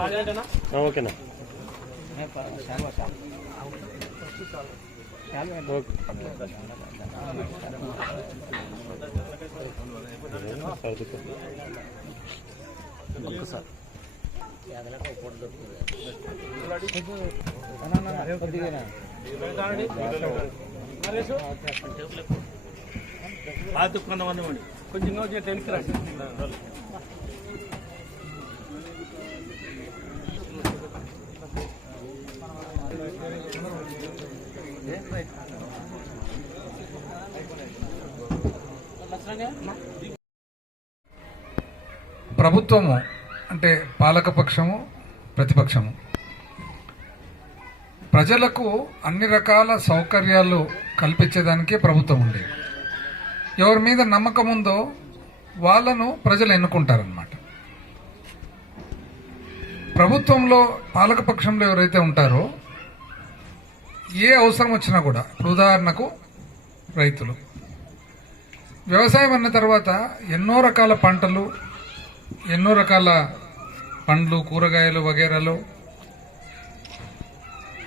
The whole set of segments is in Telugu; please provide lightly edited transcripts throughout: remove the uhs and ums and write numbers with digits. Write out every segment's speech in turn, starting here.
ఓకేనా కొంచెం టెన్కి రండి. ప్రభుత్వము అంటే పాలకపక్షము ప్రతిపక్షము ప్రజలకు అన్ని రకాల సౌకర్యాలు కల్పించేదానికే ప్రభుత్వం ఉండేది. ఎవరి మీద నమ్మకం ఉందో వాళ్ళను ప్రజలు ఎన్నుకుంటారన్నమాట. ప్రభుత్వంలో పాలకపక్షంలో ఎవరైతే ఉంటారో ఏ అవసరం వచ్చినా కూడా, ఇప్పుడు ఉదాహరణకు రైతులు, వ్యవసాయం అన్న తర్వాత ఎన్నో రకాల పంటలు, ఎన్నో రకాల పండ్లు, కూరగాయలు వగేరాలు,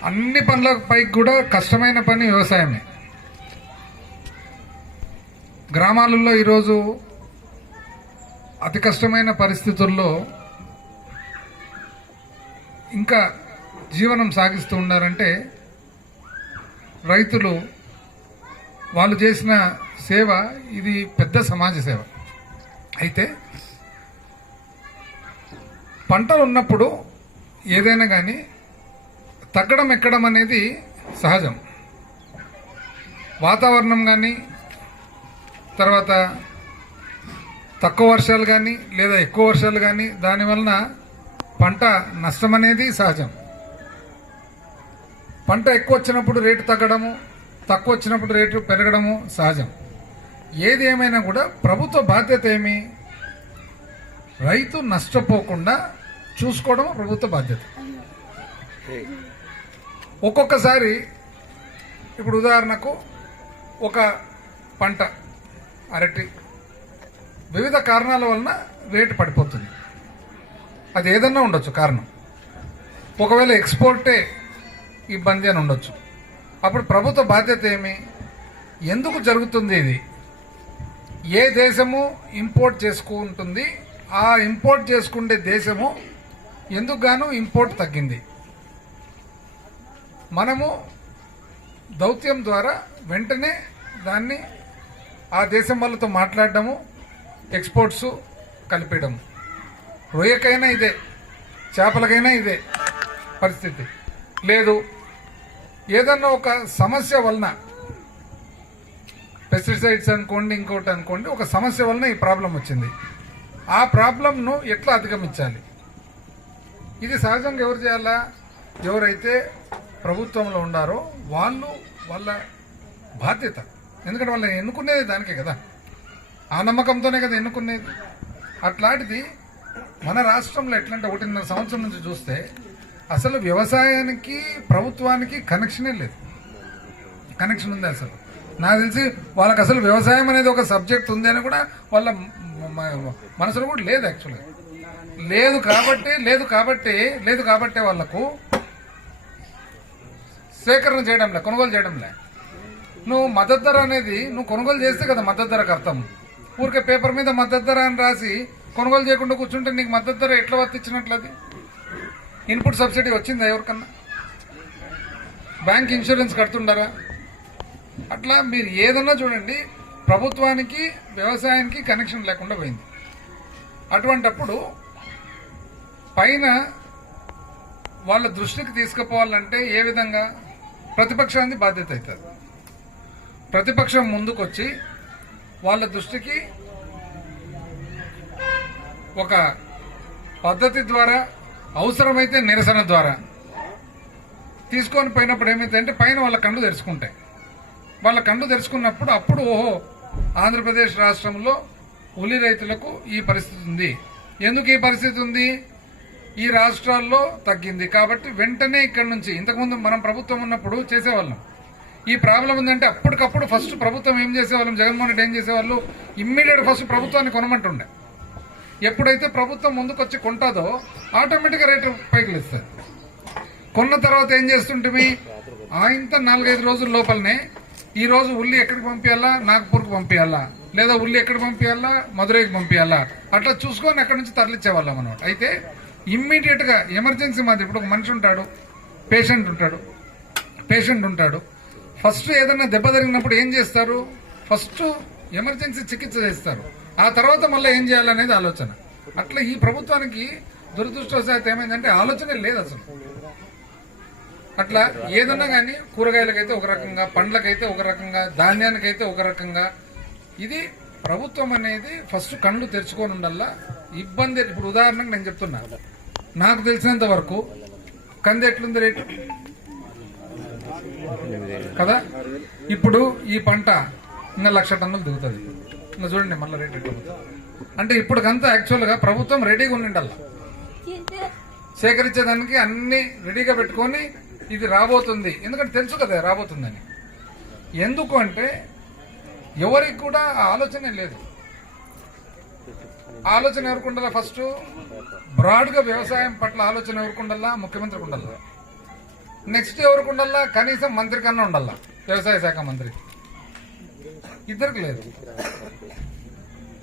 అన్ని పనులపై కూడా కష్టమైన పని వ్యవసాయమే. గ్రామాలలో ఈరోజు అతి కష్టమైన పరిస్థితుల్లో ఇంకా జీవనం సాగిస్తూ ఉన్నారంటే రైతులు వాళ్ళు చేసిన సేవ, ఇది పెద్ద సమాజ సేవ. అయితే పంటలు ఉన్నప్పుడు ఏదైనా కానీ తగ్గడం ఎక్కడం అనేది సహజం. వాతావరణం కానీ, తర్వాత తక్కువ వర్షాలు కానీ లేదా ఎక్కువ వర్షాలు కానీ, దానివలన పంట నష్టం అనేది సహజం. పంట ఎక్కువ వచ్చినప్పుడు రేటు తగ్గడము, తక్కువ వచ్చినప్పుడు రేటు పెరగడము సహజం. ఏది ఏమైనా కూడా ప్రభుత్వ బాధ్యత ఏమి? రైతు నష్టపోకుండా చూసుకోవడం ప్రభుత్వ బాధ్యత. ఒక్కొక్కసారి ఇప్పుడు ఉదాహరణకు ఒక పంట అరటి వివిధ కారణాల వలన రేటు పడిపోతుంది. అది ఏదన్నా ఉండొచ్చు కారణం. ఒకవేళ ఎక్స్పోర్టే ఇబ్బంది అని ఉండొచ్చు. అప్పుడు ప్రభుత్వ బాధ్యత ఏమి? ఎందుకు జరుగుతుంది ఇది? ఏ దేశము ఇంపోర్ట్ చేసుకుంటుంది, ఆ ఇంపోర్ట్ చేసుకునే దేశము ఎందుకు గాను ఇంపోర్ట్ తగ్గింది? మనము దౌత్యం ద్వారా వెంటనే దాన్ని ఆ దేశం వాళ్ళతో మాట్లాడడము, ఎక్స్పోర్ట్స్ కలిపేయడము. రొయ్యకైనా ఇదే, చేపలకైనా ఇదే పరిస్థితి. లేదు, ఏదన్నా ఒక సమస్య వలన, పెస్టిసైడ్స్ అనుకోండి, ఇంకోటి అనుకోండి, ఒక సమస్య వలన ఈ ప్రాబ్లం వచ్చింది. ఆ ప్రాబ్లంను ఎట్లా అధిగమించాలి? ఇది సహజంగా ఎవరు చేయాలా? ఎవరైతే ప్రభుత్వంలో ఉండారో వాళ్ళు, వాళ్ళ బాధ్యత. ఎందుకంటే వాళ్ళని ఎన్నుకునేది దానికే కదా, ఆ నమ్మకంతోనే కదా ఎన్నుకునేది. అట్లాంటిది మన రాష్ట్రంలో ఎట్లంటే 1.5 సంవత్సరం నుంచి చూస్తే అసలు వ్యవసాయానికి ప్రభుత్వానికి కనెక్షనే లేదు. కనెక్షన్ ఉంది అసలు? నాకు తెలిసి వాళ్ళకి అసలు వ్యవసాయం అనేది ఒక సబ్జెక్ట్ ఉంది అని కూడా వాళ్ళ మనసులో కూడా లేదు. యాక్చువల్గా లేదు కాబట్టి వాళ్లకు సేకరణ చేయడంలే, కొనుగోలు చేయడంలే. నువ్వు మద్దతు ధర అనేది నువ్వు కొనుగోలు చేస్తే కదా మద్దతు ధరకు అర్థం. ఊరికే పేపర్ మీద మద్దతు ధర అని రాసి కొనుగోలు చేయకుండా కూర్చుంటే నీకు మద్దతు ధర ఎట్లా వర్తించినట్లు? అది ఇన్పుట్ సబ్సిడీ వచ్చిందా ఎవరికన్నా? బ్యాంక్ ఇన్సూరెన్స్ కడుతుండారా? అట్లా మీరు ఏదన్నా చూడండి, ప్రభుత్వానికి వ్యవసాయానికి కనెక్షన్ లేకుండా పోయింది. అటువంటప్పుడు పైన వాళ్ళ దృష్టికి తీసుకుపోవాలంటే ఏ విధంగా? ప్రతిపక్షానికి బాధ్యత అవుతుంది. ప్రతిపక్షం ముందుకొచ్చి వాళ్ళ దృష్టికి ఒక పద్ధతి ద్వారా, అవసరమైతే నిరసన ద్వారా తీసుకొని పోయినప్పుడు ఏమైందంటే పైన వాళ్ళ కళ్ళు తెరుచుకుంటాయి. వాళ్ళ కళ్ళు తెరుచుకున్నప్పుడు అప్పుడు ఓహో, ఆంధ్రప్రదేశ్ రాష్ట్రంలో ఉల్లి రైతులకు ఈ పరిస్థితి ఉంది. ఎందుకు ఈ పరిస్థితి ఉంది? ఈ రాష్ట్రాల్లో తగ్గింది కాబట్టి వెంటనే ఇక్కడ నుంచి, ఇంతకుముందు మనం ప్రభుత్వం ఉన్నప్పుడు చేసేవాళ్ళం. ఈ ప్రాబ్లం ఉందంటే అప్పటికప్పుడు ఫస్ట్ ప్రభుత్వం ఏం చేసేవాళ్ళం, జగన్మోహన్ రెడ్డి ఏం చేసేవాళ్ళు, ఇమ్మీడియట్ ఫస్ట్ ప్రభుత్వాన్ని కొనమంటుండే. ఎప్పుడైతే ప్రభుత్వం ముందుకొచ్చి కొంటాదో ఆటోమేటిక్గా రేటు పైకి లేస్తుంది. కొన్న తర్వాత ఏం చేస్తుంటే ఇంత 4-5 రోజుల లోపలనే ఈ రోజు ఉల్లి ఎక్కడికి పంపించాలా, నాగ్పూర్కి పంపించాలా, లేదా ఉల్లి ఎక్కడికి పంపించాలా, మధురైకి పంపించాలా, అట్లా చూసుకొని అక్కడి నుంచి తరలిచ్చేవాళ్ళం అనమాట. అయితే ఇమ్మీడియట్ గా ఎమర్జెన్సీ మాది ఇప్పుడు ఒక మనిషి ఉంటాడు, పేషెంట్ ఉంటాడు. ఫస్ట్ ఏదైనా దెబ్బ జరిగినప్పుడు ఏం చేస్తారు, ఫస్ట్ ఎమర్జెన్సీ చికిత్స చేస్తారు, ఆ తర్వాత మళ్ళీ ఏం చేయాలనేది ఆలోచన. అట్లా ఈ ప్రభుత్వానికి దురదృష్టవశాత్తు ఏమైందంటే ఆలోచనే లేదు అసలు. అట్లా ఏదన్నా కానీ కూరగాయలకైతే ఒక రకంగా, పండ్లకైతే ఒక రకంగా, ధాన్యానికైతే ఒక రకంగా. ఇది ప్రభుత్వం అనేది ఫస్ట్ కళ్ళు తెరుచుకొని ఉండాలా. ఇబ్బంది ఇప్పుడు ఉదాహరణకు నేను చెప్తున్నా, నాకు తెలిసినంత వరకు కంది ఎట్లుంది రేటు కదా. ఇప్పుడు ఈ పంట ఇంకా 1,00,000 టన్నులు దిగుతుంది. ఇంకా చూడండి మళ్ళీ రేట్ ఎట్లా అంటే ఇప్పటికంతా యాక్చువల్ గా ప్రభుత్వం రెడీగా ఉండాలా, సేకరించేదానికి అన్ని రెడీగా పెట్టుకొని ఇది రాబోతుంది. ఎందుకంటే తెలుసు కదా రాబోతుందని. ఎందుకు అంటే ఎవరికి కూడా ఆలోచనే లేదు. ఆలోచన ఎవరికి ఉండాలా, ఫస్ట్ బ్రాడ్ గా వ్యవసాయం పట్ల ఆలోచన ఎవరికి ఉండాలా, ముఖ్యమంత్రికి ఉండాలా. నెక్స్ట్ ఎవరికి ఉండాలా, కనీసం మంత్రి కన్నా ఉండాలా, వ్యవసాయ శాఖ మంత్రి. ఇద్దరికి లేదు.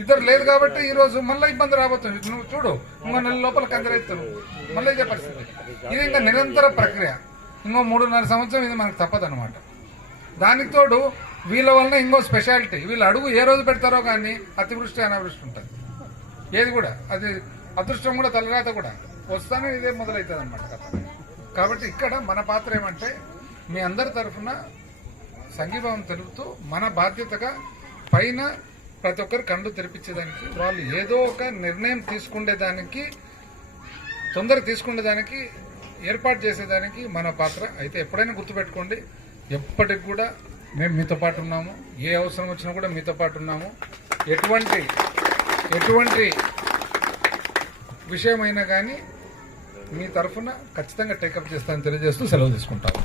ఇద్దరు లేదు కాబట్టి ఈ రోజు మళ్ళీ ఇబ్బంది రాబోతుంది. నువ్వు చూడు, ఇంకో నెల లోపల కందిరైతులు మళ్ళీ ఇదే పరిస్థితి. ఇది ఇంకా నిరంతర ప్రక్రియ. ఇంకో 3.5 సంవత్సరం ఇది మనకు తప్పదన్నమాట. దానికి తోడు వీళ్ళ వలన ఇంకో స్పెషాలిటీ, వీళ్ళు అడుగు ఏ రోజు పెడతారో కానీ అతివృష్టి అనావృష్టి ఉంటుంది. ఏది కూడా అది అదృష్టం కూడా తలరాత కూడా వస్తానే ఇదే మొదలవుతుంది అనమాట కథ. కాబట్టి ఇక్కడ మన పాత్ర ఏమంటే మీ అందరి తరఫున సంఘీభావం తెలుపుతూ మన బాధ్యతగా పైన ప్రతి ఒక్కరు కళ్ళు తెరిపించేదానికి, వాళ్ళు ఏదో ఒక నిర్ణయం తీసుకునేదానికి, తొందర తీసుకునేదానికి, ఏర్పాటు చేసేదానికి మన పాత్ర. అయితే ఎప్పుడైనా గుర్తుపెట్టుకోండి, ఎప్పటికి కూడా మేము మీతో పాటు ఉన్నాము. ఏ అవసరం వచ్చినా కూడా మీతో పాటు ఉన్నాము. ఎటువంటి విషయమైనా కానీ మీ తరఫున ఖచ్చితంగా టేకప్ చేస్తానని తెలియజేస్తూ సెలవు తీసుకుంటాము.